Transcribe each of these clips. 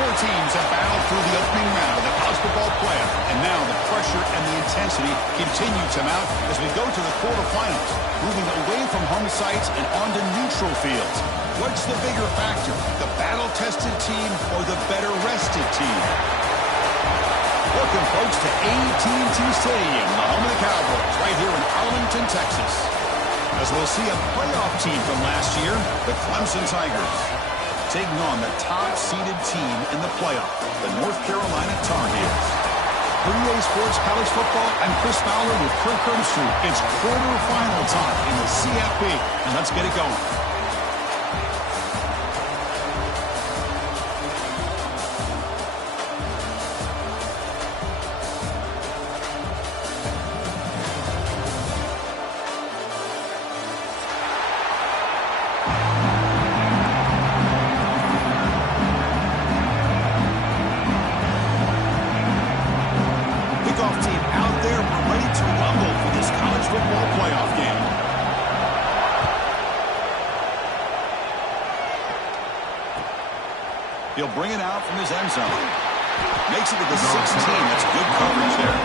Four teams have battled through the opening round of the college football playoff, and now the pressure and the intensity continue to mount as we go to the quarterfinals, moving away from home sites and onto neutral fields. What's the bigger factor, the battle-tested team or the better-rested team? Welcome, folks, to AT&T Stadium, the home of the Cowboys, right here in Arlington, Texas, as we'll see a playoff team from last year, the Clemson Tigers, taking on the top-seeded team in the playoff, the North Carolina Tar Heels. For EA Sports College Football, I'm Chris Fowler with Kirk Herbstreit. It's quarterfinal time in the CFP, and let's get it going. He'll bring it out from his end zone. Makes it to the 16. That's good coverage there.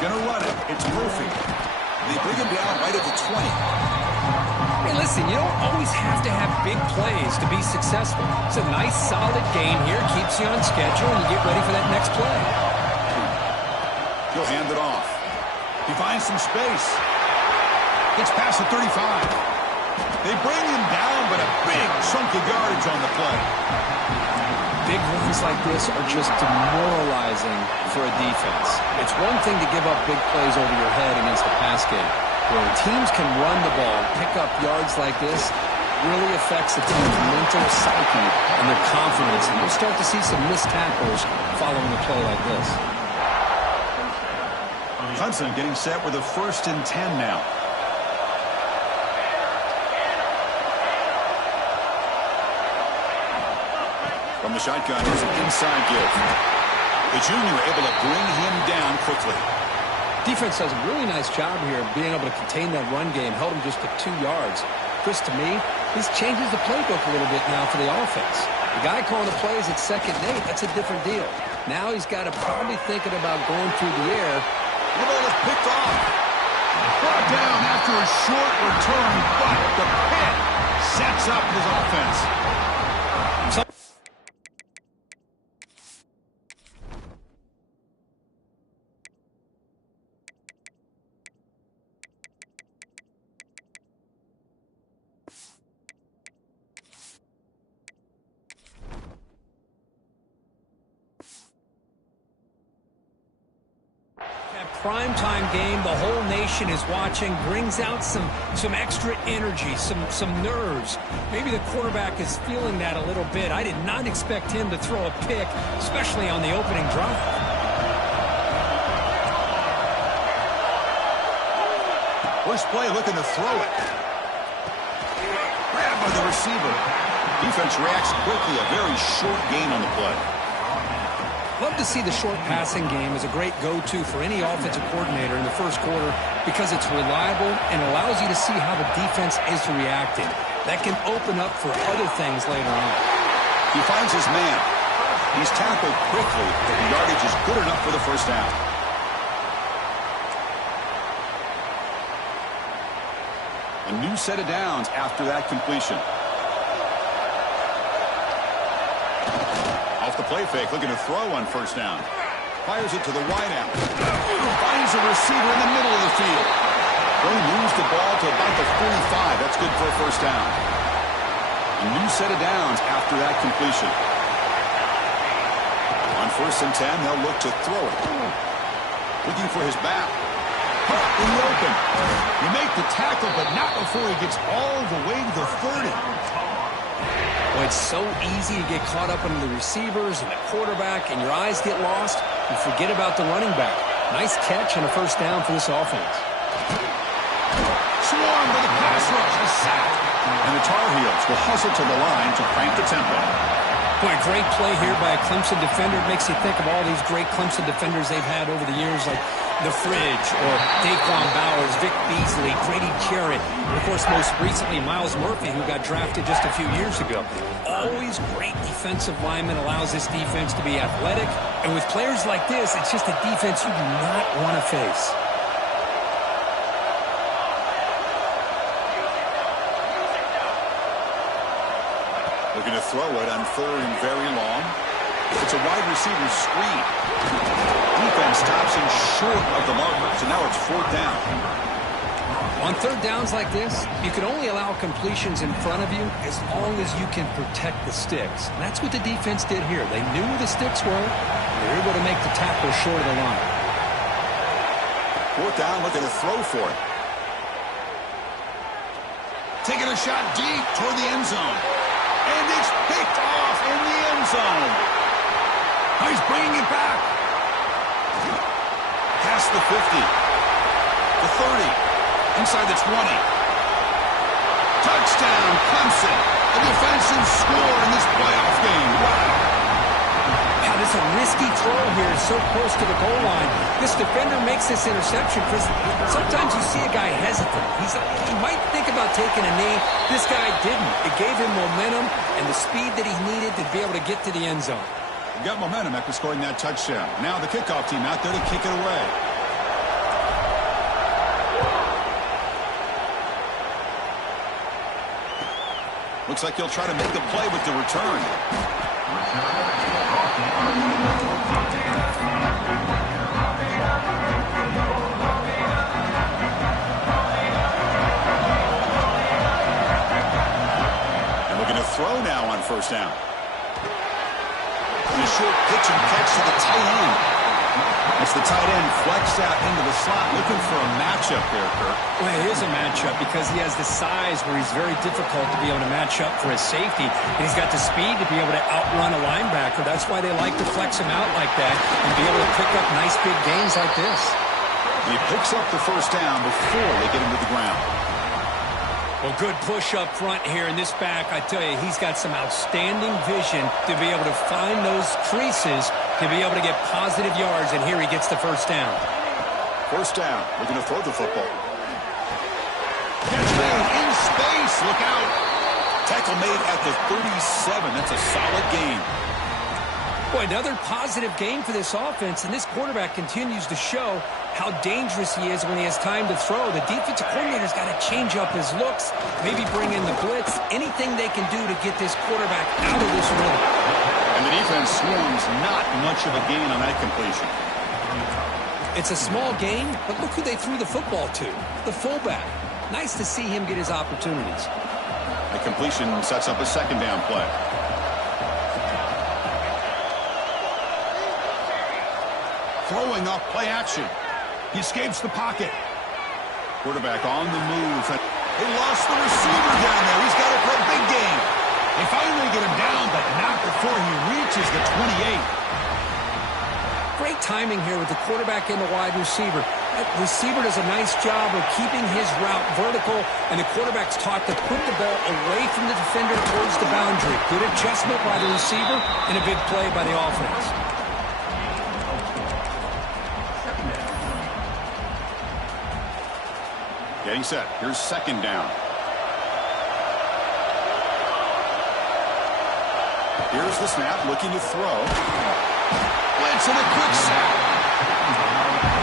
Gonna run it. It's Murphy. They bring him down right at the 20. Hey, listen, you don't always have to have big plays to be successful. It's a nice, solid game here. Keeps you on schedule, and you get ready for that next play. He'll hand it off. He finds some space. Gets past the 35. They bring him down, but a big chunk of yardage on the play. Big runs like this are just demoralizing for a defense. It's one thing to give up big plays over your head against a pass game. When teams can run the ball, pick up yards like this, really affects the team's mental psyche and their confidence. And you'll start to see some missed tackles following a play like this. Clemson getting set with a 1st and 10 now. From the shotgun, there's an inside give. The junior able to bring him down quickly. Defense does a really nice job here of being able to contain that run game, held him just to 2 yards. Chris, to me, this changes the playbook a little bit now for the offense. The guy calling the plays at 2nd and 8, that's a different deal. Now he's got to probably thinking about going through the air. The ball is picked off. Brought down after a short return, but the pit sets up his offense. Primetime game, the whole nation is watching, brings out some extra energy, some nerves. Maybe the quarterback is feeling that a little bit. I did not expect him to throw a pick, especially on the opening drive. First play looking to throw it. Grabbed by the receiver. Defense reacts quickly, a very short gain on the play. Love to see the short passing game as a great go-to for any offensive coordinator in the first quarter because it's reliable and allows you to see how the defense is reacting. That can open up for other things later on. He finds his man. He's tackled quickly, but the yardage is good enough for the first down. A new set of downs after that completion. Off the play fake, looking to throw on first down. Fires it to the wideout. Finds a receiver in the middle of the field. They moves the ball to about the 45. That's good for a first down. A new set of downs after that completion. On 1st and 10, they'll look to throw it. Looking for his back. In the open. You make the tackle, but not before he gets all the way to the 30. Well, it's so easy to get caught up in the receivers and the quarterback, and your eyes get lost. You forget about the running back. Nice catch and a first down for this offense. Swarmed by the pass rush, the sack. And the Tar Heels will hustle to the line to crank the tempo. Boy, a great play here by a Clemson defender. It makes you think of all these great Clemson defenders they've had over the years, like The Fridge or Daquan Bowers, Vic Beasley, Grady Jarrett, and of course, most recently, Miles Murphy, who got drafted just a few years ago. Always great defensive lineman, allows this defense to be athletic. And with players like this, it's just a defense you do not want to face. Looking to throw it on 3rd and very long. It's a wide receiver screen. Defense stops him short of the marker, so now it's 4th down. On 3rd downs like this, you can only allow completions in front of you as long as you can protect the sticks. And that's what the defense did here. They knew where the sticks were, and they were able to make the tackle short of the line. 4th down, looking to throw for it. Taking a shot deep toward the end zone. And it's picked off in the end zone. He's bringing it back. Past the 50. The 30. Inside the 20. Touchdown, Clemson. A defensive score in this playoff game. Wow. Now, this is a risky throw here, so close to the goal line. This defender makes this interception, Chris. Sometimes you see a guy hesitant. He might think about taking a knee. This guy didn't. It gave him momentum and the speed that he needed to be able to get to the end zone. He got momentum after scoring that touchdown. Now the kickoff team out there to kick it away. Looks like he'll try to make the play with the return. And looking to throw now on 1st down. And a short pitch and catch to the tight end. It's the tight end flexed out into the slot, looking for a matchup there, Kirk. Well, it is a matchup because he has the size where he's very difficult to be able to match up for his safety. And he's got the speed to be able to outrun a linebacker. That's why they like to flex him out like that and be able to pick up nice big gains like this. He picks up the 1st down before they get him to the ground. Well, good push up front here in this back. I tell you, he's got some outstanding vision to be able to find those creases to be able to get positive yards, and here he gets the 1st down. 1st down. We're going to throw the football. Catch made in space. Look out. Tackle made at the 37. That's a solid gain. Boy, another positive game for this offense, and this quarterback continues to show how dangerous he is when he has time to throw. The defensive coordinator's got to change up his looks, maybe bring in the blitz, anything they can do to get this quarterback out of this rhythm. And the defense swarms not much of a gain on that completion. It's a small gain, but look who they threw the football to, the fullback. Nice to see him get his opportunities. The completion sets up a 2nd down play. Throwing off play action. He escapes the pocket. Quarterback on the move. They lost the receiver down there. He's got it for a big gain. They finally get him down, but not before he reaches the 28. Great timing here with the quarterback and the wide receiver. That receiver does a nice job of keeping his route vertical, and the quarterback's taught to put the ball away from the defender towards the boundary. Good adjustment by the receiver and a big play by the offense. Getting set. Here's 2nd down. Here's the snap, looking to throw. Blitz and a quick sack.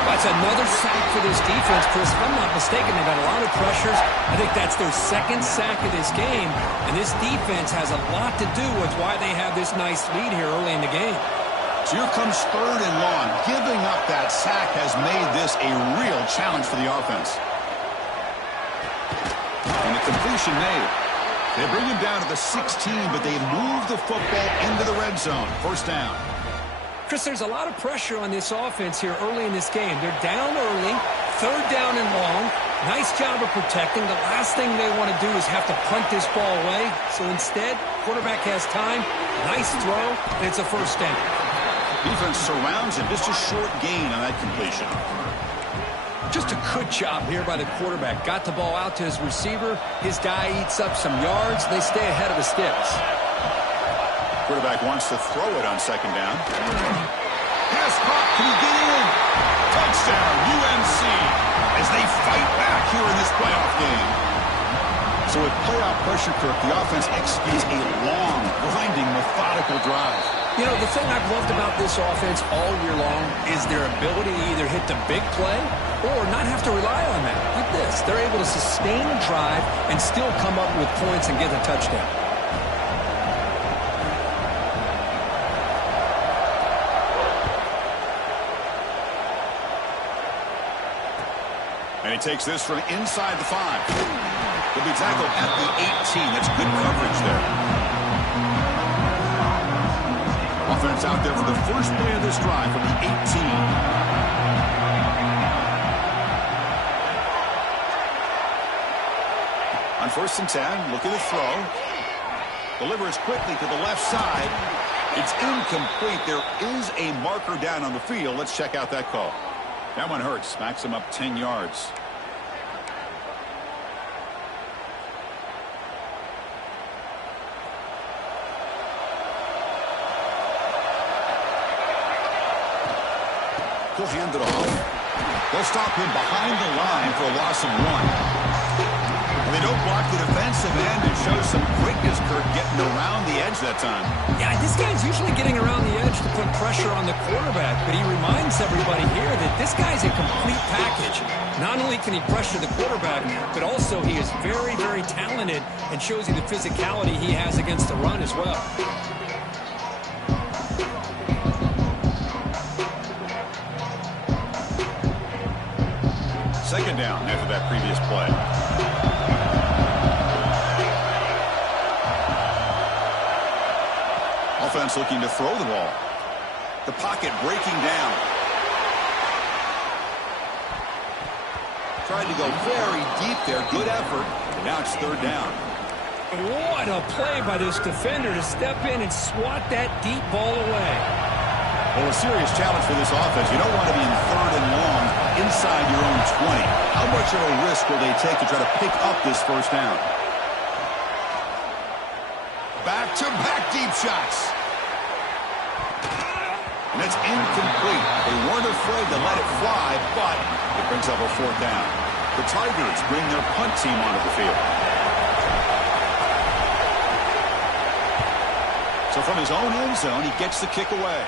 That's another sack for this defense, Chris. If I'm not mistaken, they've had a lot of pressures. I think that's their 2nd sack of this game, and this defense has a lot to do with why they have this nice lead here early in the game. So here comes 3rd and long. Giving up that sack has made this a real challenge for the offense. And the completion made. They bring him down to the 16, but they move the football into the red zone. 1st down. Chris, there's a lot of pressure on this offense here early in this game. They're down early, 3rd down and long. Nice job of protecting. The last thing they want to do is have to punt this ball away. So instead, quarterback has time. Nice throw, and it's a 1st down. Defense surrounds him. Just a short gain on that completion. Just a good job here by the quarterback. Got the ball out to his receiver. His guy eats up some yards. They stay ahead of the sticks. Quarterback wants to throw it on second down. Pass caught. Can he get in? Touchdown, UNC, as they fight back here in this playoff game. So with playoff pressure, Kirk, the offense executes a long, grinding, methodical drive. You know, the thing I've loved about this offense all year long is their ability to either hit the big play or not have to rely on that. Like this, they're able to sustain a drive and still come up with points and get a touchdown. And he takes this from inside the 5. He'll be tackled at the 18. That's good coverage there. Offense out there for the first play of this drive from the 18. On 1st and 10, look at the throw. Delivers quickly to the left side. It's incomplete. There is a marker down on the field. Let's check out that call. That one hurts. Smacks him up 10 yards. He'll hand it off. They'll stop him behind the line for a loss of 1. They don't block the defensive end and show some quickness, Kirk, getting around the edge that time. Yeah, this guy's usually getting around the edge to put pressure on the quarterback, but he reminds everybody here that this guy's a complete package. Not only can he pressure the quarterback, but also he is very, very talented and shows you the physicality he has against the run as well. Second down after that previous play. Offense looking to throw the ball. The pocket breaking down. Tried to go very deep there. Good effort. Now it's 3rd down. What a play by this defender to step in and swat that deep ball away. Well, a serious challenge for this offense. You don't want to be in 3rd and long inside your own 20. How much of a risk will they take to try to pick up this 1st down? Back-to-back deep shots. And it's incomplete. They weren't afraid to let it fly, but it brings up a 4th down. The Tigers bring their punt team onto the field. So from his own end zone, he gets the kick away.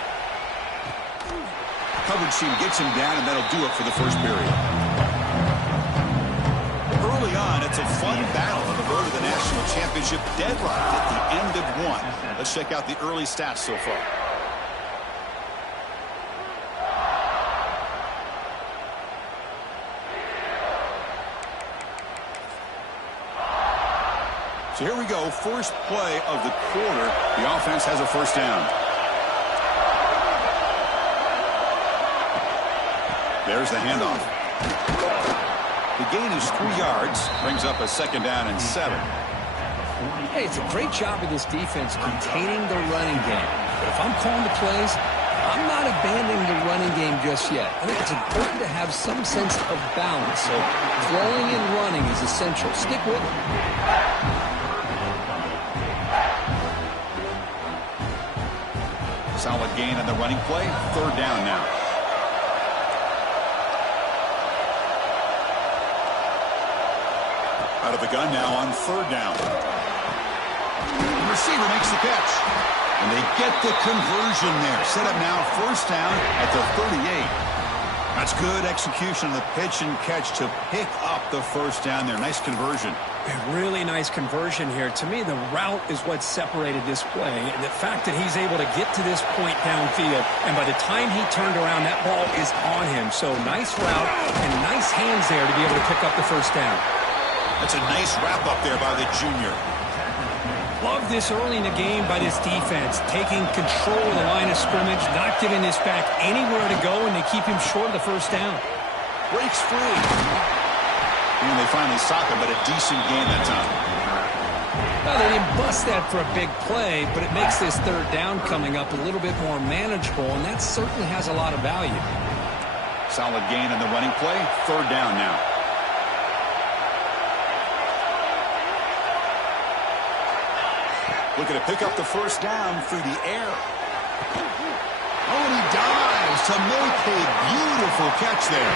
Coverage team gets him down, and that'll do it for the first period. Early on, it's a fun battle on the road to the national championship, deadlocked at the end of 1. Let's check out the early stats so far. So here we go, first play of the quarter. The offense has a 1st down. There's the handoff. The gain is 3 yards, brings up a 2nd down and 7. Hey, it's a great job of this defense containing the running game. But if I'm calling the plays, I'm not abandoning the running game just yet. I think it's important to have some sense of balance. So throwing and running is essential. Stick with it. Solid gain on the running play. 3rd down now. Out of the gun now on 3rd down. The receiver makes the catch. And they get the conversion there. Set up now 1st down at the 38. That's good execution of the pitch and catch to pick up the 1st down there. Nice conversion. A really nice conversion here. To me, the route is what separated this play. And the fact that he's able to get to this point downfield, and by the time he turned around, that ball is on him. So nice route and nice hands there to be able to pick up the 1st down. That's a nice wrap-up there by the junior. Love this early in the game by this defense, taking control of the line of scrimmage, not giving this back anywhere to go, and they keep him short of the 1st down. Breaks free. And they finally sock him, but a decent gain that time. Well, they didn't bust that for a big play, but it makes this 3rd down coming up a little bit more manageable, and that certainly has a lot of value. Solid gain on the running play. 3rd down now. Looking to pick up the first down through the air. Oh, and he dives to make a beautiful catch there.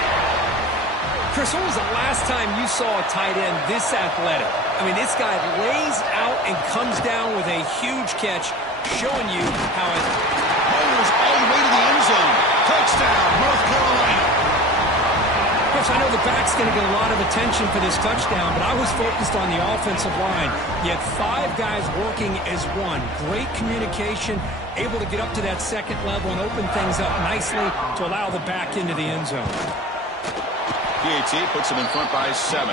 Chris, when was the last time you saw a tight end this athletic? I mean, this guy lays out and comes down with a huge catch, showing you how it goes all the way to the end zone. Touchdown, North Carolina. Chris, I know the back's going to get a lot of attention for this touchdown, but I was focused on the offensive line. You had 5 guys working as one. Great communication, able to get up to that second level and open things up nicely to allow the back into the end zone. PAT puts him in front by 7.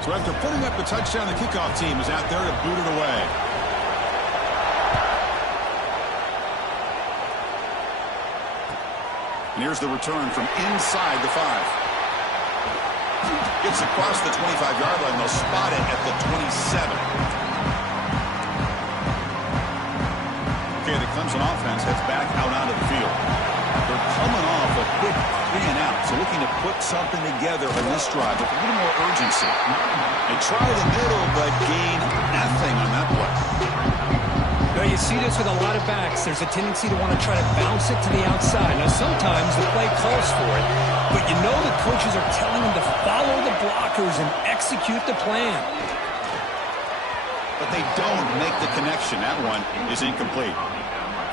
So after putting up the touchdown, the kickoff team is out there to boot it away. And here's the return from inside the 5. Gets across the 25-yard line. They'll spot it at the 27. Okay, the Clemson offense heads back out onto the field. They're coming off a quick 3-and-out, so looking to put something together on this drive with a little more urgency. They try the middle, but gain nothing on that play. Now, you see this with a lot of backs. There's a tendency to want to try to bounce it to the outside. Now, sometimes the play calls for it, but you know the coaches are telling them to follow the blockers and execute the plan. But they don't make the connection. That one is incomplete.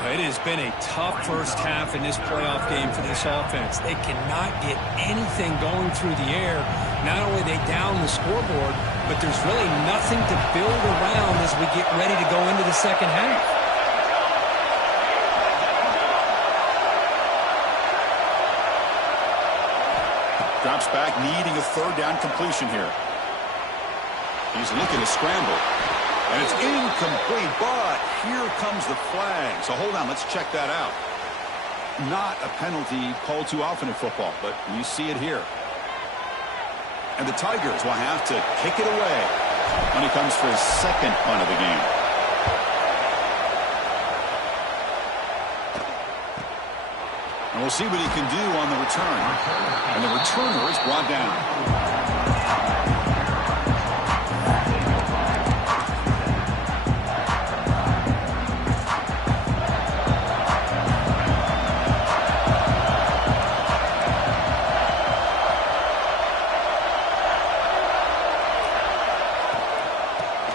It has been a tough first half in this playoff game for this offense. They cannot get anything going through the air. Not only are they down the scoreboard, but there's really nothing to build around as we get ready to go into the second half. Drops back, needing a third down completion here. He's looking to scramble. And it's incomplete, but here comes the flag. So hold on, let's check that out. Not a penalty called too often in football, but you see it here. And the Tigers will have to kick it away when he comes for his second punt of the game. And we'll see what he can do on the return. And the returner is brought down.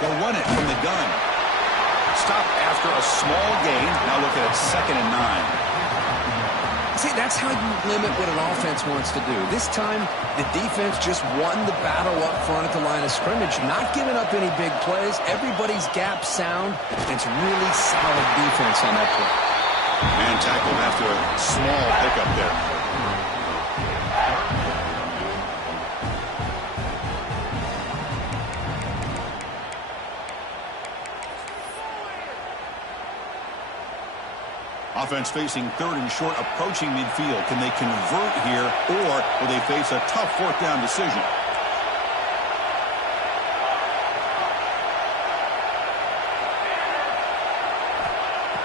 They'll run it from the gun. Stop after a small gain. Now look at it, 2nd and 9. See, that's how you limit what an offense wants to do. This time, the defense just won the battle up front at the line of scrimmage, not giving up any big plays. Everybody's gap sound. It's really solid defense on that play. Man tackled after a small pickup there. Offense facing 3rd and short, approaching midfield. Can they convert here, or will they face a tough 4th down decision?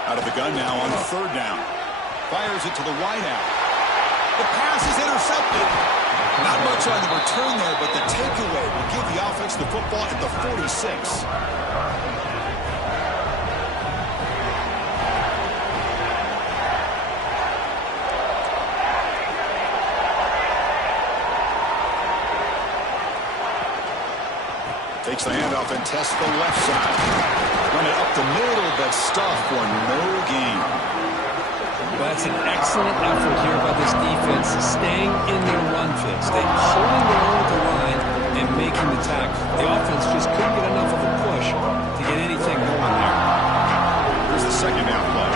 Out of the gun now on 3rd down. Fires it to the wideout. The pass is intercepted. Not much on the return there, but the takeaway will give the offense the football at the 46. Takes the handoff and tests the left side. Run it up the middle, but stuffed for no gain. Well, that's an excellent effort here by this defense, staying in their run fits. They're holding their own at the line and making the tackle. The offense just couldn't get enough of a push to get anything going there. Here's the 2nd down play.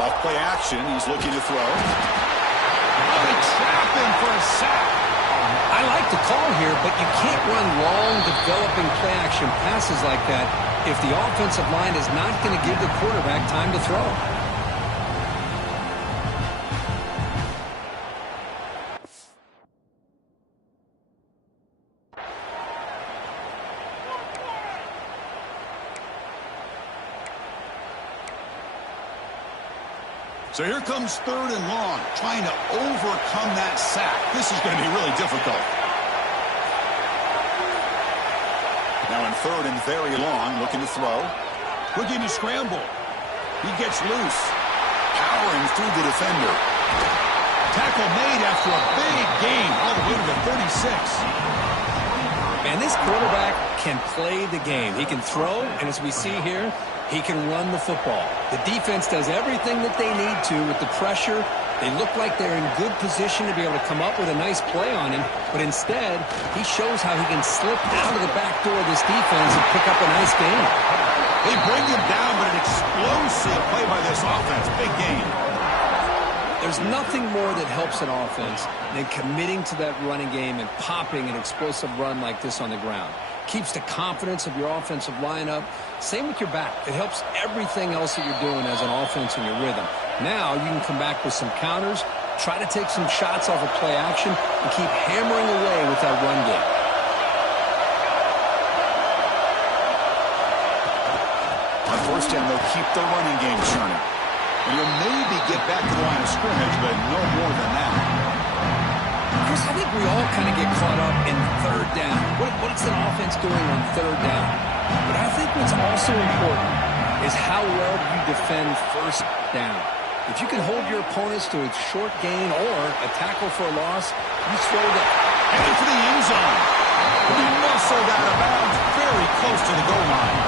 Off play action, he's looking to throw. Oh, they trap him for a sack. I like the call here, but you can't run long, developing play-action passes like that if the offensive line is not going to give the quarterback time to throw. So here comes 3rd and long, trying to overcome that sack. This is going to be really difficult. Now in 3rd and very long, looking to throw. Looking to scramble. He gets loose. Powering through the defender. Tackle made after a big gain all the way to the 36. And this quarterback can play the game. He can throw, and as we see here, he can run the football. The defense does everything that they need to with the pressure. They look like they're in good position to be able to come up with a nice play on him, but instead, he shows how he can slip out of the back door of this defense and pick up a nice gain. They bring him down, but an explosive play by this offense. Big gain. There's nothing more that helps an offense than committing to that running game and popping an explosive run like this on the ground. Keeps the confidence of your offensive lineup. Same with your back. It helps everything else that you're doing as an offense in your rhythm. Now you can come back with some counters, try to take some shots off of play action, and keep hammering away with that run game. On 1st down, they'll keep the running game churning. And you'll maybe get back to the line of scrimmage, but no more than that. Chris, I think we all kind of get caught up in 3rd down. What's an offense doing on 3rd down? But I think what's also important is how well you defend 1st down. If you can hold your opponents to a short gain or a tackle for a loss, you throw that. Headed for the end zone. He muscled out of bounds very close to the goal line.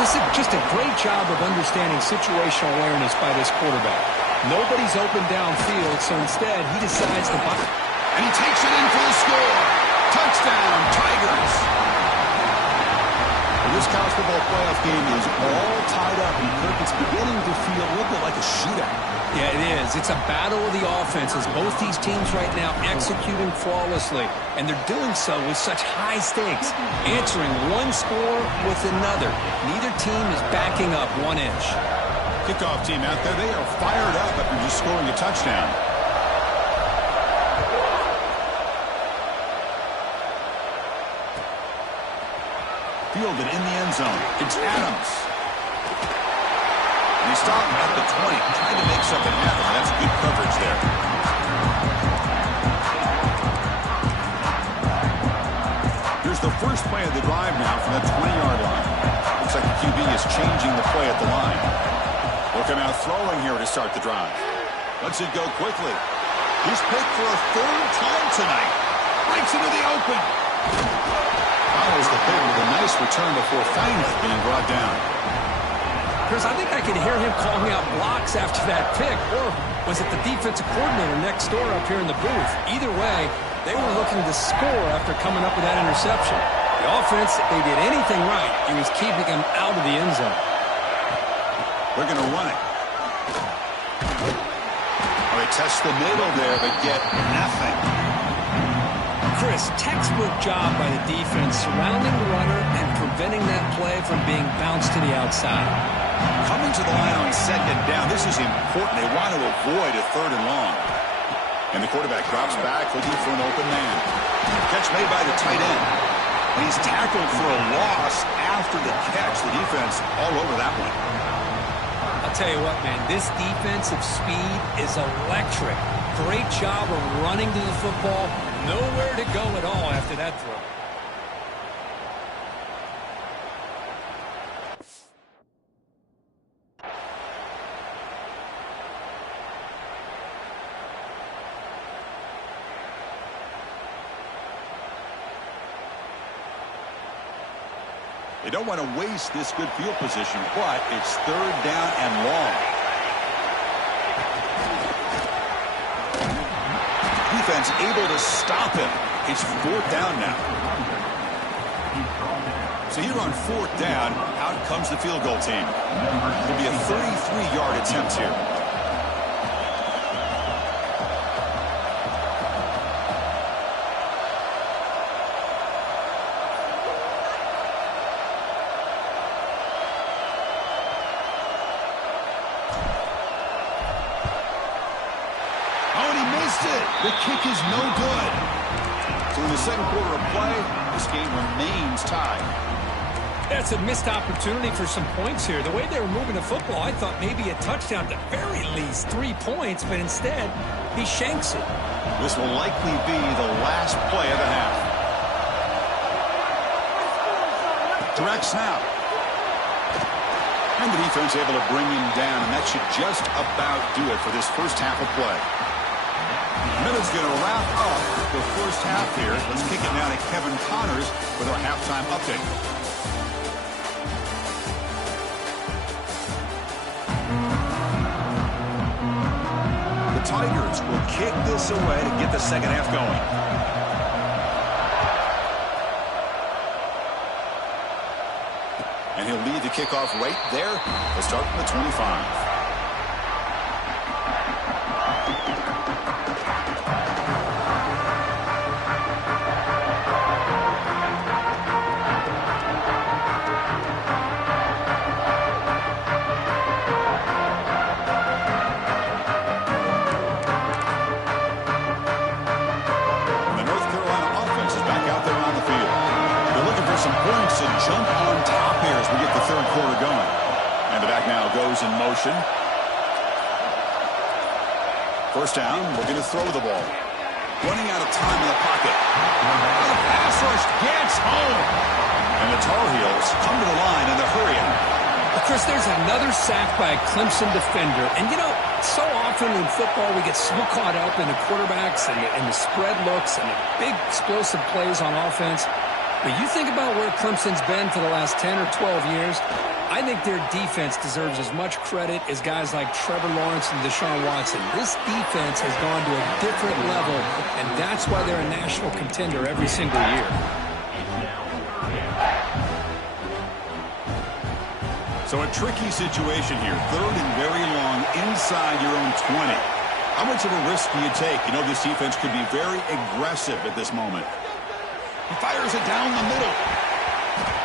This is just a great job of understanding situational awareness by this quarterback. Nobody's open downfield, so instead he decides to buy. And he takes it in for the score. Touchdown, Tigers. Well, this college football playoff game is all tied up, and Kirk, it's beginning to feel a little bit like a shootout. Yeah, it is. It's a battle of the offenses. Both these teams right now executing flawlessly, and they're doing so with such high stakes, answering one score with another. Neither team is backing up 1 inch. Kickoff team out there, they are fired up after just scoring a touchdown. Fielded in the end zone. It's Adams. And he stopped at the 20, trying to make something happen. That's good coverage there. Here's the first play of the drive now from the 20-yard line. Looks like the QB is changing the play at the line. Looking out throwing here to start the drive. Lets it go quickly. He's picked for a 3rd time tonight. Breaks into the open. Follows the pick with a nice return before finally being brought down. Chris, I think I can hear him calling out blocks after that pick. Or was it the defensive coordinator next door up here in the booth? Either way, they were looking to score after coming up with that interception. The offense, if they did anything right, it was keeping him out of the end zone. They're going to run it. Well, they test the middle there, but get nothing. Chris, textbook job by the defense surrounding the runner and preventing that play from being bounced to the outside. Coming to the line on 2nd down, this is important. They want to avoid a 3rd and long. And the quarterback drops back looking for an open man. Catch made by the tight end. And he's tackled for a loss after the catch. The defense all over that one. I'll tell you what, man, this defensive speed is electric. Great job of running to the football. Nowhere to go at all after that throw. They don't want to waste this good field position, but it's 3rd down and long. Defense able to stop him. It's 4th down now. So here on 4th down, out comes the field goal team. It'll be a 33-yard attempt here. The kick is no good. So in the 2nd quarter of play, this game remains tied. That's a missed opportunity for some points here. The way they were moving the football, I thought maybe a touchdown, at the very least 3 points, but instead he shanks it. This will likely be the last play of the half. Direct snap. And the defense able to bring him down, and that should just about do it for this first half of play. Miller's going to wrap up the first half here. Let's kick it now to Kevin Connors with our halftime update. The Tigers will kick this away to get the second half going. And he'll lead the kickoff right there. Let's start from the 25. Jump on top here as we get the third quarter going. And the back now goes in motion. First down, looking to throw the ball. Running out of time in the pocket. The pass rush gets home. And the Tar Heels come to the line in the hurry up. Well, Chris, there's another sack by a Clemson defender. And, you know, so often in football we get so caught up in the quarterbacks and the spread looks and the big explosive plays on offense. But you think about where Clemson's been for the last 10 or 12 years, I think their defense deserves as much credit as guys like Trevor Lawrence and Deshaun Watson. This defense has gone to a different level, and that's why they're a national contender every single year. So a tricky situation here. Third and very long inside your own 20. How much of a risk do you take? You know this defense could be very aggressive at this moment. He fires it down the middle.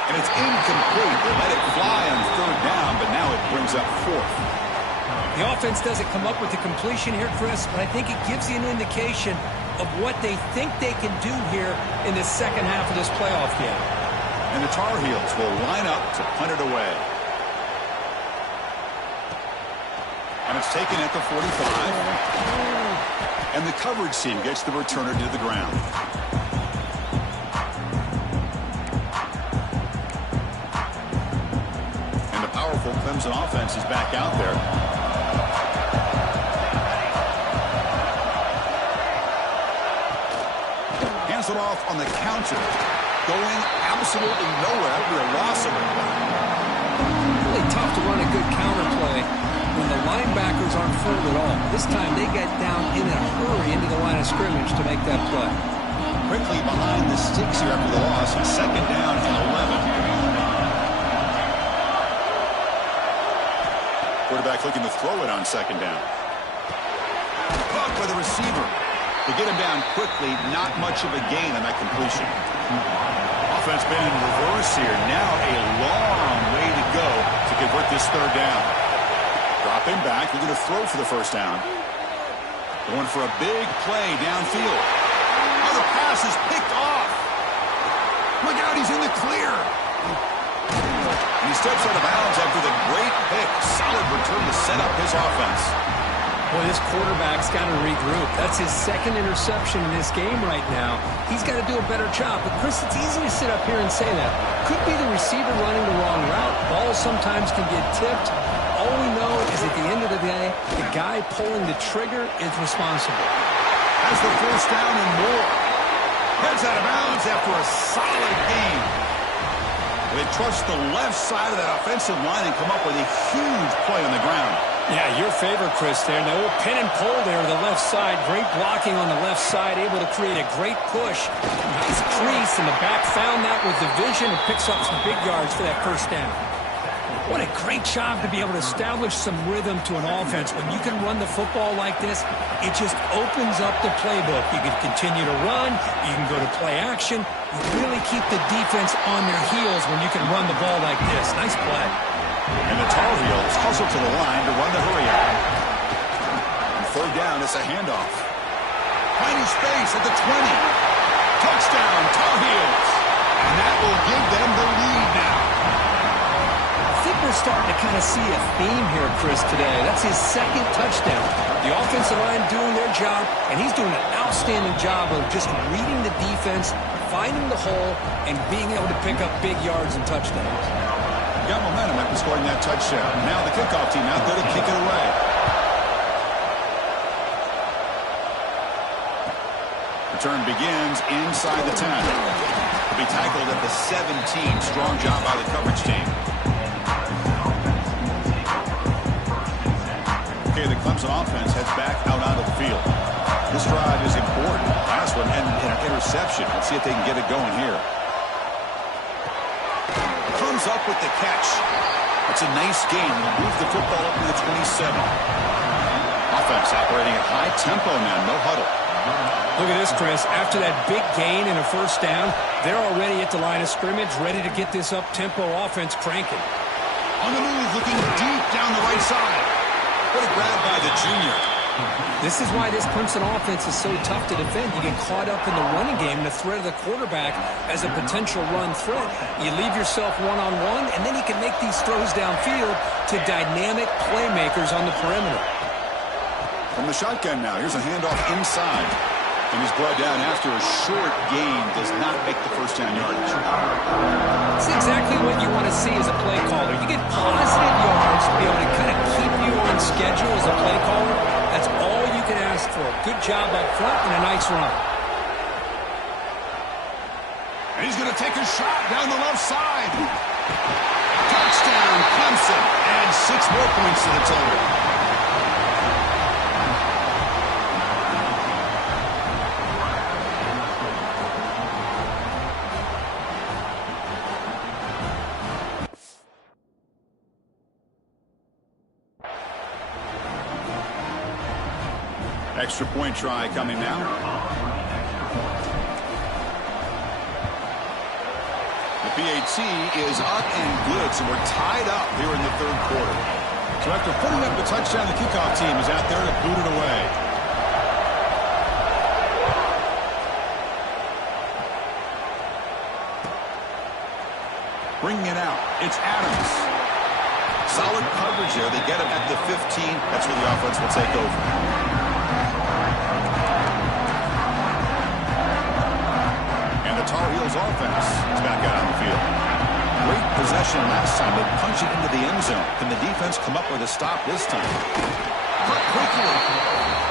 And it's incomplete. They let it fly on third down, but now it brings up fourth. The offense doesn't come up with the completion here, Chris, but I think it gives you an indication of what they think they can do here in the second half of this playoff game. And the Tar Heels will line up to punt it away. And it's taken at the 45. And the coverage team gets the returner to the ground. Powerful Clemson offense is back out there. Hands it off on the counter. Going absolutely nowhere after a loss of it. Really tough to run a good counter play when the linebackers aren't fooled at all. This time they get down in a hurry into the line of scrimmage to make that play. Quickly behind the sticks here after the loss. Second down and 11. Quarterback looking to throw it on second down. Caught by the receiver. To get him down quickly, not much of a gain on that completion. Offense been in reverse here. Now a long way to go to convert this third down. Drop him back. Looking to throw for the first down. Going for a big play downfield. Oh, the pass is picked off. Look out, he's in the clear. And he steps out of bounds after the great pick. Solid return to set up his offense. Boy, this quarterback's got to regroup. That's his second interception in this game right now. He's got to do a better job. But, Chris, it's easy to sit up here and say that. Could be the receiver running the wrong route. Balls sometimes can get tipped. All we know is at the end of the day, the guy pulling the trigger is responsible. Has the first down and more. Heads out of bounds after a solid game. They trust the left side of that offensive line and come up with a huge play on the ground. Yeah, your favorite, Chris, there. The old pin and pull there to the left side. Great blocking on the left side, able to create a great push. Nice crease, and the back found that with the vision and picks up some big yards for that first down. What a great job to be able to establish some rhythm to an offense. When you can run the football like this, it just opens up the playbook. You can continue to run. You can go to play action. You really keep the defense on their heels when you can run the ball like this. Nice play. And the Tar Heels hustle to the line to run the hurry up. Third down, it's a handoff. Finding space at the 20. Touchdown, Tar Heels. And that will give them the lead now. starting to kind of see a theme here, Chris, today. That's his second touchdown. The offensive line doing their job, and he's doing an outstanding job of just reading the defense, finding the hole, and being able to pick up big yards and touchdowns. Got momentum after scoring that touchdown. Now the kickoff team out there to kick it away. Return begins inside the 10. Will be tackled at the 17. Strong job by the coverage team. Okay, the Clemson offense heads back out onto the field. This drive is important. Last one and an interception. Let's see if they can get it going here. Comes up with the catch. That's a nice gain. They'll move the football up to the 27. Offense operating at high tempo now. No huddle. Look at this, Chris. After that big gain and a first down, they're already at the line of scrimmage, ready to get this up-tempo offense cranking. On the move, looking deep down the right side. What a grab by the junior. This is why this Clemson offense is so tough to defend. You get caught up in the running game, the threat of the quarterback as a potential run threat. You leave yourself one-on-one, and then you can make these throws downfield to dynamic playmakers on the perimeter. From the shotgun now, here's a handoff inside. And he's brought down after a short gain. Does not make the first down yardage. It's exactly what you want to see as a play caller. You get positive yards to be able to kind of keep you on schedule as a play caller. That's all you can ask for. Good job up front and a nice run. And he's going to take a shot down the left side. Touchdown, Clemson. And 6 more points to the total. Extra point try coming now. The PAT is up and good, so we're tied up here in the third quarter. So after putting up the touchdown, the kickoff team is out there to boot it away. Bringing it out, it's Adams. Solid coverage there. They get him at the 15. That's where the offense will take over. Tar Heels offense is back out on the field. Great possession last time. They punch it into the end zone. Can the defense come up with a stop this time? Cut quickly.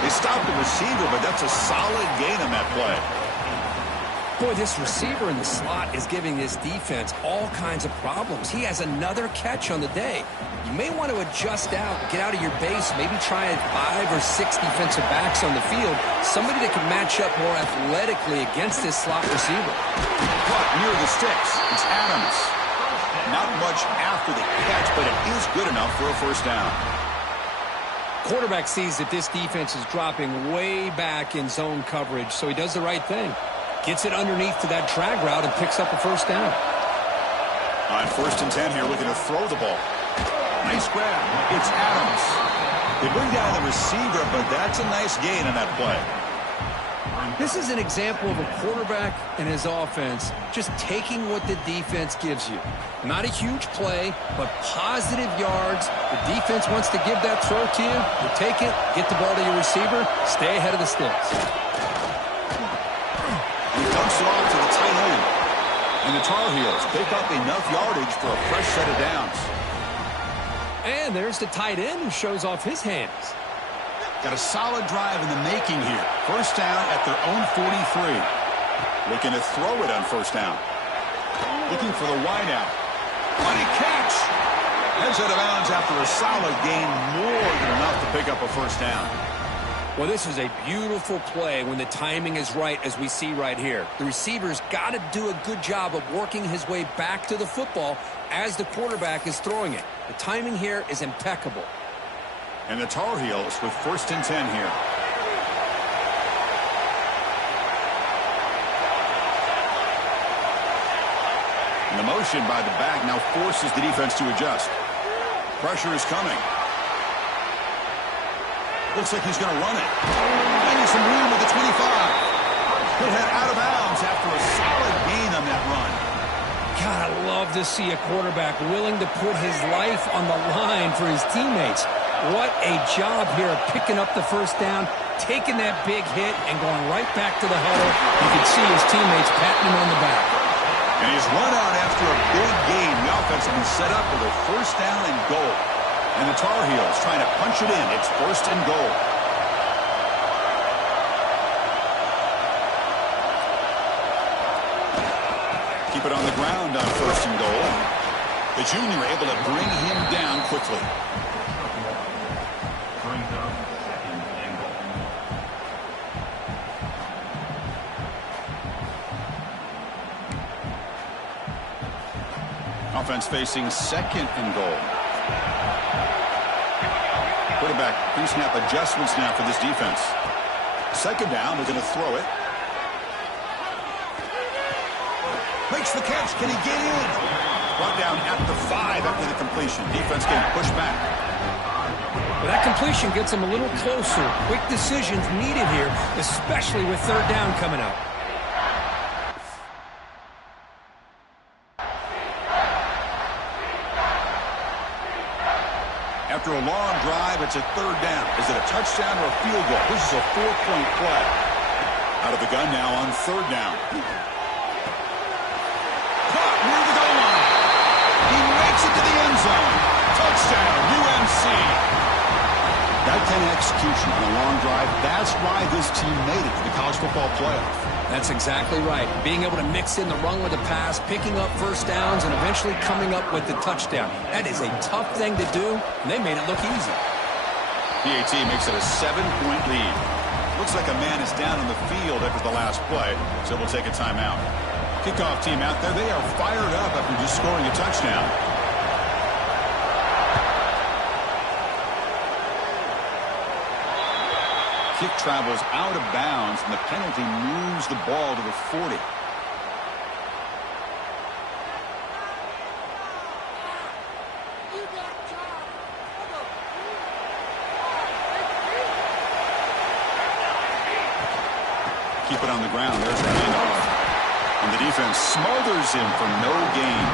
They stopped the receiver, but that's a solid gain on that play. Boy, this receiver in the slot is giving this defense all kinds of problems. He has another catch on the day. You may want to adjust out, get out of your base, maybe try 5 or 6 defensive backs on the field, somebody that can match up more athletically against this slot receiver. But near the sticks, it's Adams. Not much after the catch, but it is good enough for a first down. Quarterback sees that this defense is dropping way back in zone coverage, so he does the right thing. Gets it underneath to that drag route and picks up a first down. On 1st and 10 here, looking to throw the ball. Nice grab. It's Adams. They bring down the receiver, but that's a nice gain on that play. This is an example of a quarterback and his offense just taking what the defense gives you. Not a huge play, but positive yards. The defense wants to give that throw to you. You take it, get the ball to your receiver, stay ahead of the sticks. He dumps it off to the tight end. And the Tar Heels pick up enough yardage for a fresh set of downs. And there's the tight end who shows off his hands. Got a solid drive in the making here. First down at their own 43. Looking to throw it on first down. Looking for the wideout. What a catch! Heads out of bounds after a solid gain, more than enough to pick up a first down. Well, this is a beautiful play when the timing is right, as we see right here. The receiver's got to do a good job of working his way back to the football as the quarterback is throwing it. The timing here is impeccable. And the Tar Heels with 1st and 10 here. And the motion by the back now forces the defense to adjust. Pressure is coming. Looks like he's going to run it. Finding some room at the 25. He'll head out of bounds after a solid gain on that run. God, I love to see a quarterback willing to put his life on the line for his teammates. What a job here of picking up the first down, taking that big hit, and going right back to the huddle. You can see his teammates patting him on the back. And he's run out after a big gain. The offense has been set up with a first down and goal. And the Tar Heels trying to punch it in. It's first and goal. Keep it on the ground on first and goal. The junior able to bring him down quickly. Offense facing second and goal. Quarterback pre-snap adjustments now for this defense. Second down, they're going to throw it. Makes the catch. Can he get in? Brought down at the 5 after the completion. Defense getting pushed back. Well, that completion gets him a little closer. Quick decisions needed here, especially with third down coming up. After a long drive, it's a third down. Is it a touchdown or a field goal? This is a 4-point play. Out of the gun now on third down. Caught near the goal line. He makes it to the end zone. Touchdown, UMC. That kind of execution on a long drive, that's why this team made it to the college football playoff. That's exactly right. Being able to mix in the run with the pass, picking up first downs, and eventually coming up with the touchdown. That is a tough thing to do, and they made it look easy. PAT makes it a 7-point lead. Looks like a man is down on the field after the last play, so we'll take a timeout. Kickoff team out there, they are fired up after just scoring a touchdown. Kick travels out of bounds, and the penalty moves the ball to the 40. Keep it on the ground. There's the handoff. And the defense smothers him for no gain.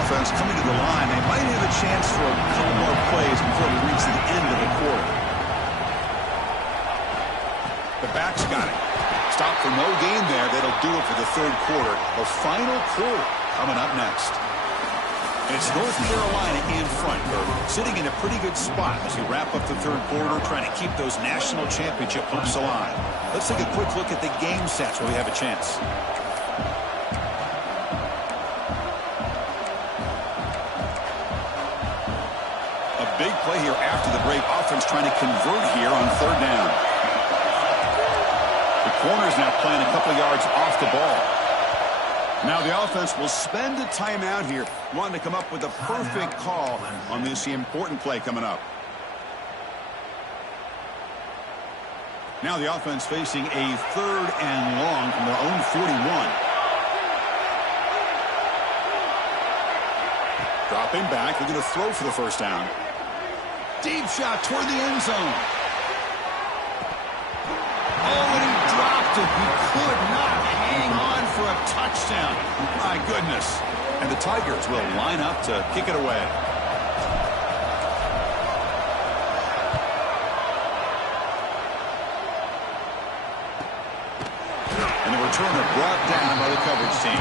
Offense coming to the line. They might have a chance for a couple more plays before we reach the end of the quarter. The back's got it. Stop for no gain there. That'll do it for the third quarter. The final quarter coming up next. And it's North Carolina in front. They're sitting in a pretty good spot as we wrap up the third quarter, trying to keep those national championship hopes alive. Let's take a quick look at the game sets where we have a chance. Big play here after the break. Offense trying to convert here on third down. The corner's now playing a couple of yards off the ball. Now the offense will spend a timeout here, wanting to come up with a perfect call on this important play coming up. Now the offense facing a third and long from their own 41. Dropping back, they're going to throw for the first down. Deep shot toward the end zone. Oh, and he dropped it. He could not hang on for a touchdown. My goodness. And the Tigers will line up to kick it away. And the returner brought down by the coverage team.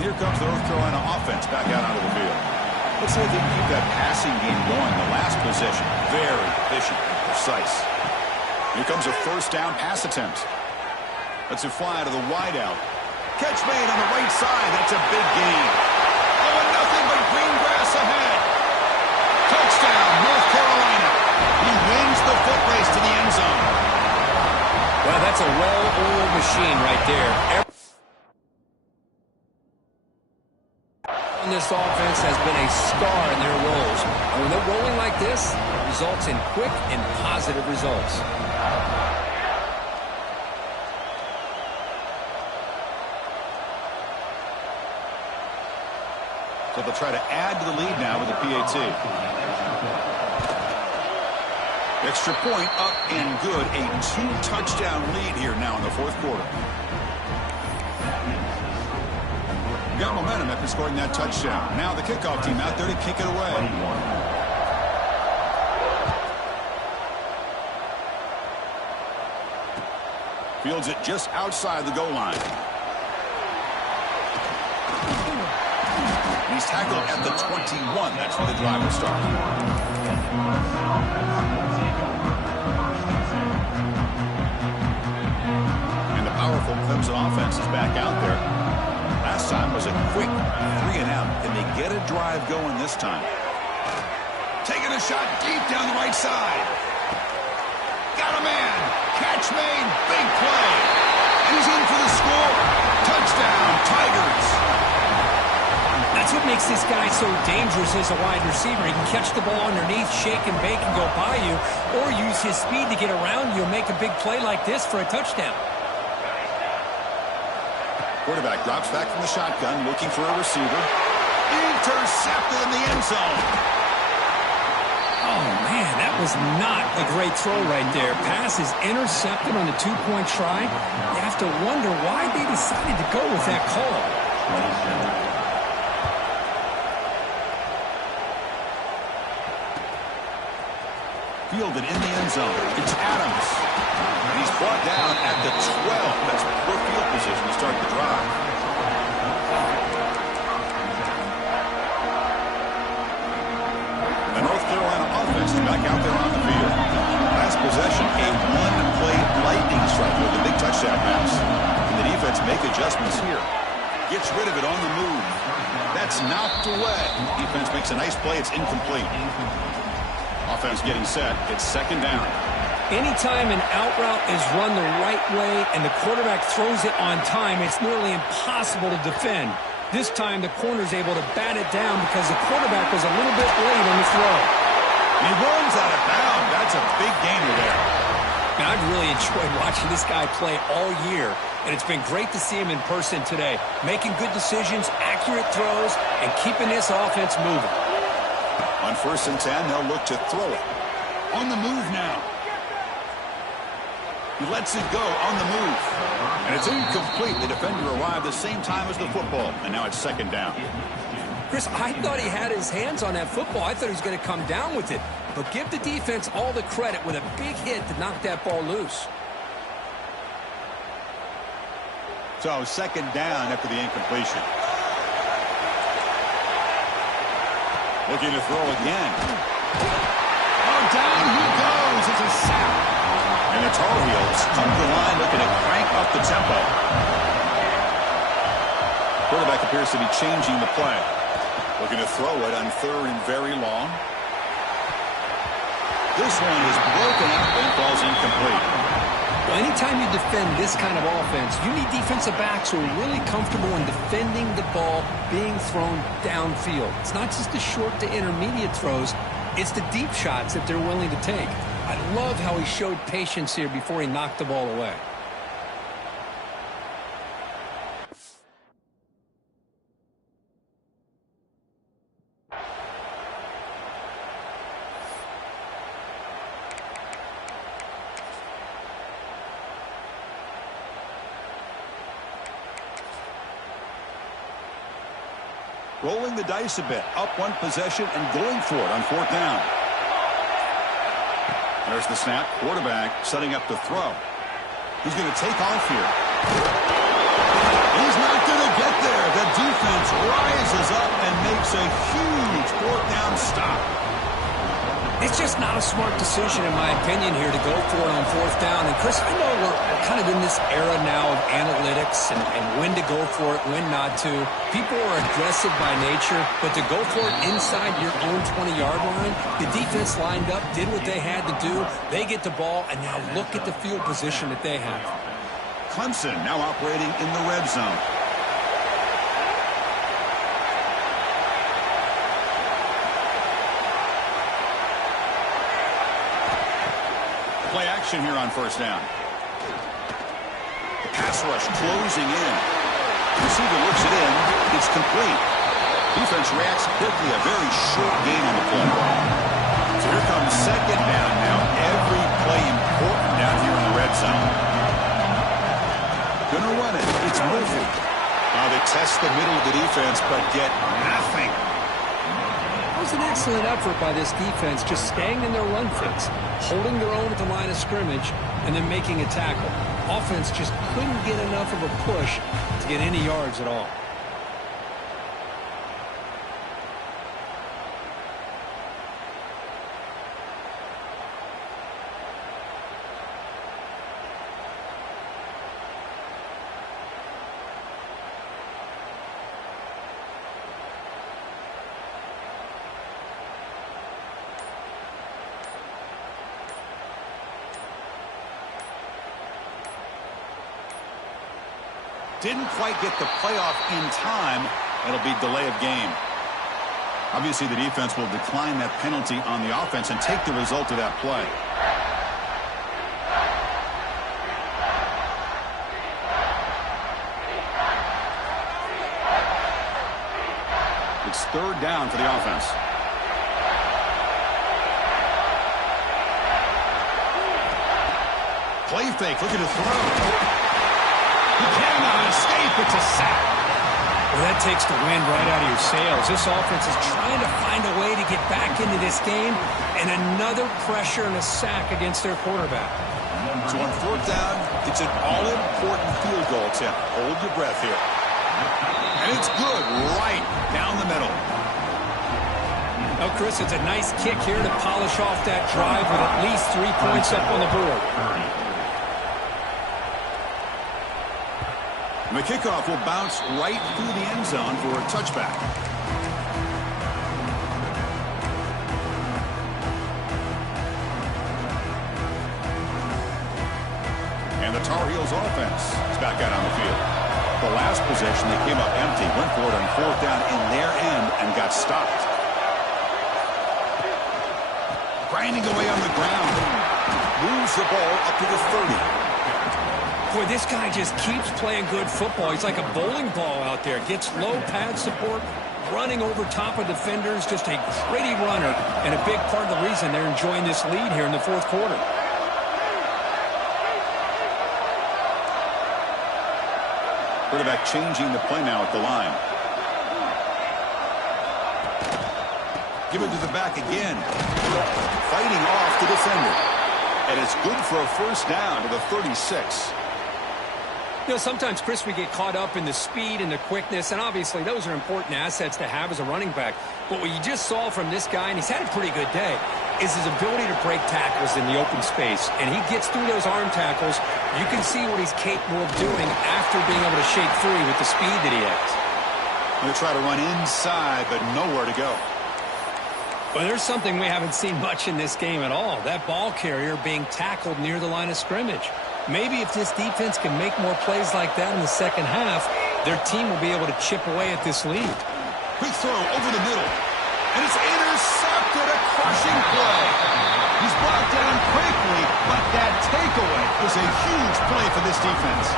Here comes the North Carolina offense back out onto the field. Let's see if they can keep that passing game going. The last possession, very efficient and precise. Here comes a first down pass attempt. Let's it fly to the wideout. Catch made on the right side. That's a big gain. Oh, and nothing but green grass ahead. Touchdown, North Carolina. He wins the foot race to the end zone. Well, that's a well-oiled machine right there. This offense has been a star in their roles. And when they're rolling like this, it results in quick and positive results. So they'll try to add to the lead now with the PAT. Extra point up and good. A 2-touchdown lead here now in the fourth quarter. Got momentum after scoring that touchdown. Now the kickoff team out there to kick it away. Fields it just outside the goal line. He's tackled at the 21. That's where the drive will start. And the powerful Clemson offense is back out there. Last time was a quick 3-and-out. Can they get a drive going this time? Taking a shot deep down the right side. Got a man. Catch made. Big play. And he's in for the score. Touchdown, Tigers. That's what makes this guy so dangerous as a wide receiver. He can catch the ball underneath, shake and bake and go by you, or use his speed to get around you and make a big play like this for a touchdown. Quarterback drops back from the shotgun, looking for a receiver. Intercepted in the end zone. Oh, man, that was not a great throw right there. Pass is intercepted on the two-point try. You have to wonder why they decided to go with that call. Fielded in the end zone. It's Adams. And he's brought down at the 12. That's poor field position to start the drive. The North Carolina offense is back out there on the field. Last possession, a one-play lightning strike with a big touchdown pass. And the defense make adjustments here. Gets rid of it on the move. That's knocked away. Defense makes a nice play. It's incomplete. Offense getting set. It's second down. Anytime an out route is run the right way and the quarterback throws it on time, it's nearly impossible to defend. This time the corner's able to bat it down because the quarterback was a little bit late on the throw. He runs out of bounds. That's a big gainer there. Now, I've really enjoyed watching this guy play all year, and it's been great to see him in person today, making good decisions, accurate throws, and keeping this offense moving. On 1st and 10, they'll look to throw it. On the move now. He lets it go on the move. And it's incomplete. The defender arrived the same time as the football. And now it's second down. Chris, I thought he had his hands on that football. I thought he was going to come down with it. But give the defense all the credit with a big hit to knock that ball loose. So second down after the incompletion. Looking to throw again. Oh, down he goes. It's a sack. And the Tar Heels come to the line looking to crank up the tempo. Quarterback appears to be changing the play. Looking to throw it on 3rd and very long. This one is broken up and falls incomplete. Well, anytime you defend this kind of offense, you need defensive backs who are really comfortable in defending the ball being thrown downfield. It's not just the short to intermediate throws, it's the deep shots that they're willing to take. I love how he showed patience here before he knocked the ball away. Rolling the dice a bit, up one possession and going for it on 4th down. There's the snap. Quarterback setting up the throw. He's going to take off here. He's not going to get there. The defense rises up and makes a huge 4th down stop. It's just not a smart decision, in my opinion, here to go for it on 4th down. And, Chris, I know we're kind of in this era now of analytics and when to go for it, when not to. People are aggressive by nature, but to go for it inside your own 20-yard line, the defense lined up, did what they had to do. They get the ball, and now look at the field position that they have. Clemson now operating in the red zone. Play action here on 1st down. The pass rush closing in. The receiver looks it in. It's complete. Defense reacts quickly. A very short gain on the play. So here comes second down now. Every play important down here in the red zone. Gonna run it. It's Murphy. Now they test the middle of the defense, but get nothing. It was an excellent effort by this defense, just staying in their run fits, holding their own at the line of scrimmage, and then making a tackle. Offense just couldn't get enough of a push to get any yards at all. Didn't quite get the playoff in time. It'll be delay of game. Obviously, the defense will decline that penalty on the offense and take the result of that play. It's third down for the offense. Play fake, looking to throw. He cannot escape. It's a sack. Well, that takes the wind right out of your sails. This offense is trying to find a way to get back into this game, and another pressure and a sack against their quarterback. So on fourth down, it's an all-important field goal attempt. Hold your breath here. And it's good right down the middle. Now, Chris, it's a nice kick here to polish off that drive with at least 3 points up on the board. And the kickoff will bounce right through the end zone for a touchback. And the Tar Heels offense is back out on the field. The last possession, they came up empty, went for it on fourth down in their end and got stopped. Grinding away on the ground. Moves the ball up to the 30. Boy, this guy just keeps playing good football. He's like a bowling ball out there. Gets low pad support, running over top of defenders. Just a gritty runner, and a big part of the reason they're enjoying this lead here in the fourth quarter. Quarterback changing the play now at the line. Give it to the back again. Fighting off the defender. And it's good for a first down to the 36. You know, sometimes, Chris, we get caught up in the speed and the quickness, and obviously those are important assets to have as a running back. But what you just saw from this guy, and he's had a pretty good day, is his ability to break tackles in the open space. And he gets through those arm tackles. You can see what he's capable of doing after being able to shake free with the speed that he has. Going to try to run inside, but nowhere to go. Well, there's something we haven't seen much in this game at all. That ball carrier being tackled near the line of scrimmage. Maybe if this defense can make more plays like that in the second half, their team will be able to chip away at this lead. Quick throw over the middle. And it's intercepted. A crushing play. He's brought down quickly, but that takeaway was a huge play for this defense.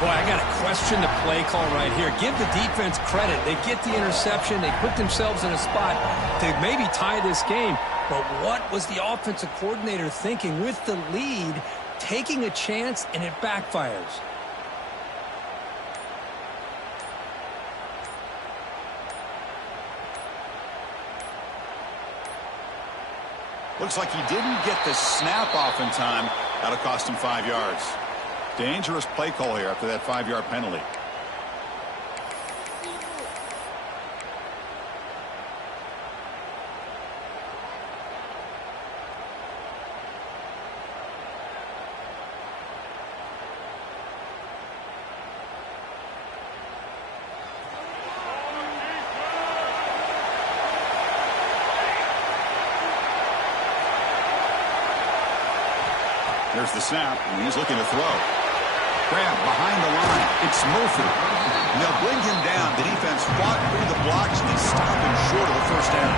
Boy, I got to question the play call right here. Give the defense credit. They get the interception. They put themselves in a spot to maybe tie this game. But what was the offensive coordinator thinking with the lead, taking a chance, and it backfires? Looks like he didn't get the snap off in time. That'll cost him 5 yards. Dangerous play call here after that 5-yard penalty. There's the snap, and he's looking to throw. Grab behind the line. It's Murphy. And they'll bring him down. The defense fought through the blocks and stop him short of the first down.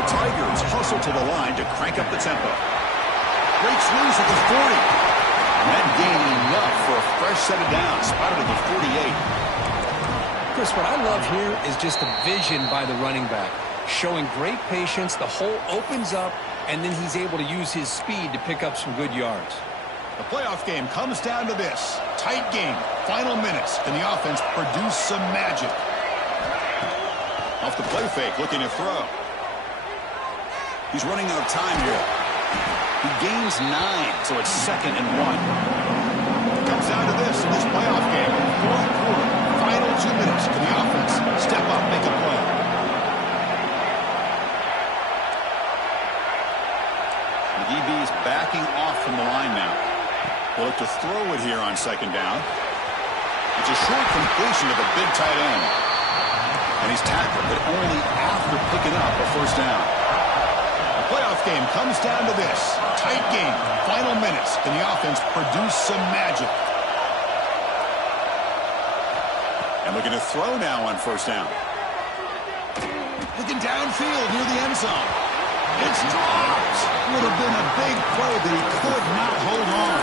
The Tigers hustle to the line to crank up the tempo. Breaks loose at the 40. And then gaining enough for a fresh set of downs. Spotted at the 48. Chris, what I love here is just the vision by the running back. showing great patience. The hole opens up, and then he's able to use his speed to pick up some good yards. The playoff game comes down to this. Tight game. Final minutes. Can the offense produce some magic? Off the play fake, looking to throw. He's running out of time here. He gains 9, so it's 2nd and 1. Comes down to this in this playoff game. Fourth quarter. Final 2 minutes. Can the offense step up, make a play? The DB's backing off from the line now. He'll look to throw it here on 2nd down. It's a short completion of a big tight end. And he's tackled, but only after picking up a 1st down. The playoff game comes down to this. Tight game. Final minutes. Can the offense produce some magic? And looking to throw now on 1st down. Looking downfield near the end zone. It's dropped. Would have been a big play, but he could not hold on.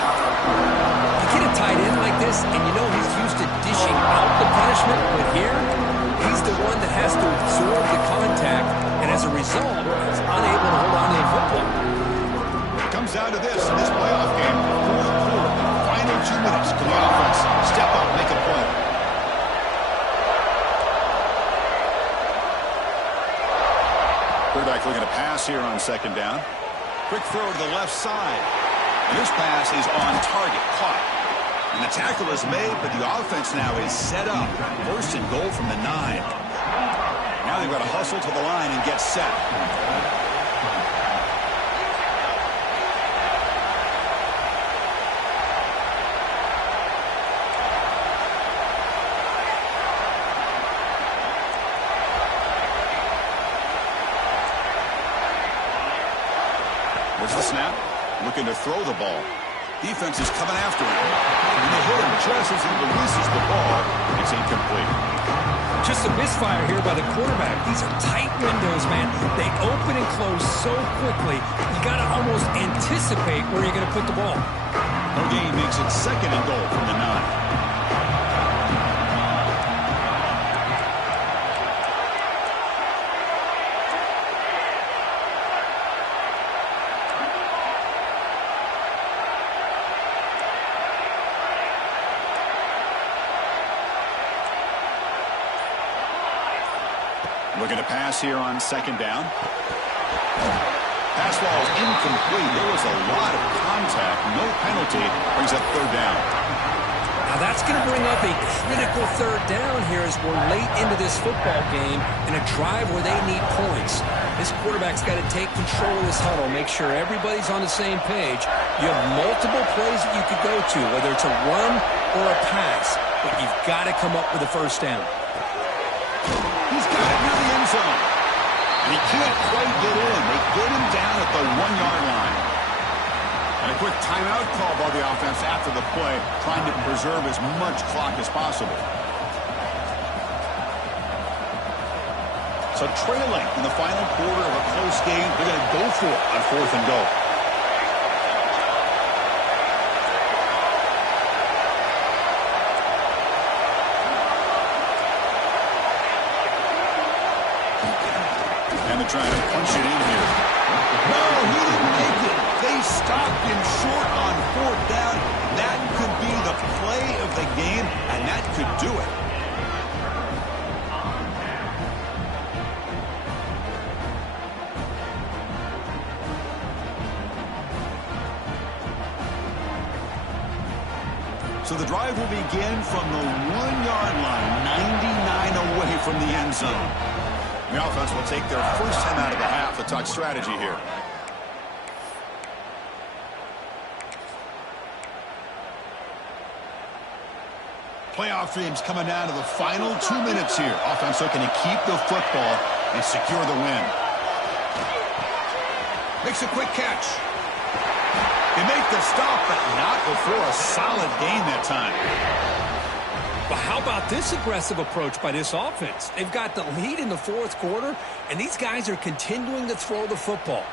You get a tight end like this, and you know he's used to dishing out the punishment, but here, he's the one that has to absorb the contact, and as a result, he's unable to hold on to the football. It comes down to this in this playoff game. Fourth quarter, final 2 minutes. Can the offense step up, make a play? Quarterback looking to pass here on 2nd down. Quick throw to the left side. And this pass is on target, caught. And the tackle is made, but the offense now is set up. 1st and goal from the 9. Now they've got to hustle to the line and get set. There's the snap. Looking to throw the ball. Defense is coming after him. And they hit him just as he releases the ball. It's incomplete. Just a misfire here by the quarterback. These are tight windows, man. They open and close so quickly. You got to almost anticipate where you're going to put the ball. No gain makes it 2nd and goal from the 9. Looking to pass here on 2nd down. Pass ball is incomplete. There was a lot of contact. No penalty. Brings up 3rd down. Now that's going to bring up a critical 3rd down here as we're late into this football game in a drive where they need points. This quarterback's got to take control of this huddle, make sure everybody's on the same page. You have multiple plays that you could go to, whether it's a run or a pass, but you've got to come up with a 1st down. He's got it near the end zone. And he can't quite get in. They get him down at the 1-yard line. And a quick timeout call by the offense after the play, trying to preserve as much clock as possible. So trailing in the final quarter of a close game, they're going to go for it on 4th and goal. And they're trying to punch it in here. No, he didn't make it. They stopped him short on 4th down. That could be the play of the game, and that could do it. So the drive will begin from the 1-yard line, 99 away from the end zone. The offense will take their first time out of the half to talk strategy here. Playoff dreams coming down to the final 2 minutes here. Offense looking to keep the football and secure the win. Makes a quick catch. They make the stop, but not before a solid gain that time. But how about this aggressive approach by this offense? They've got the lead in the 4th quarter, and these guys are continuing to throw the football.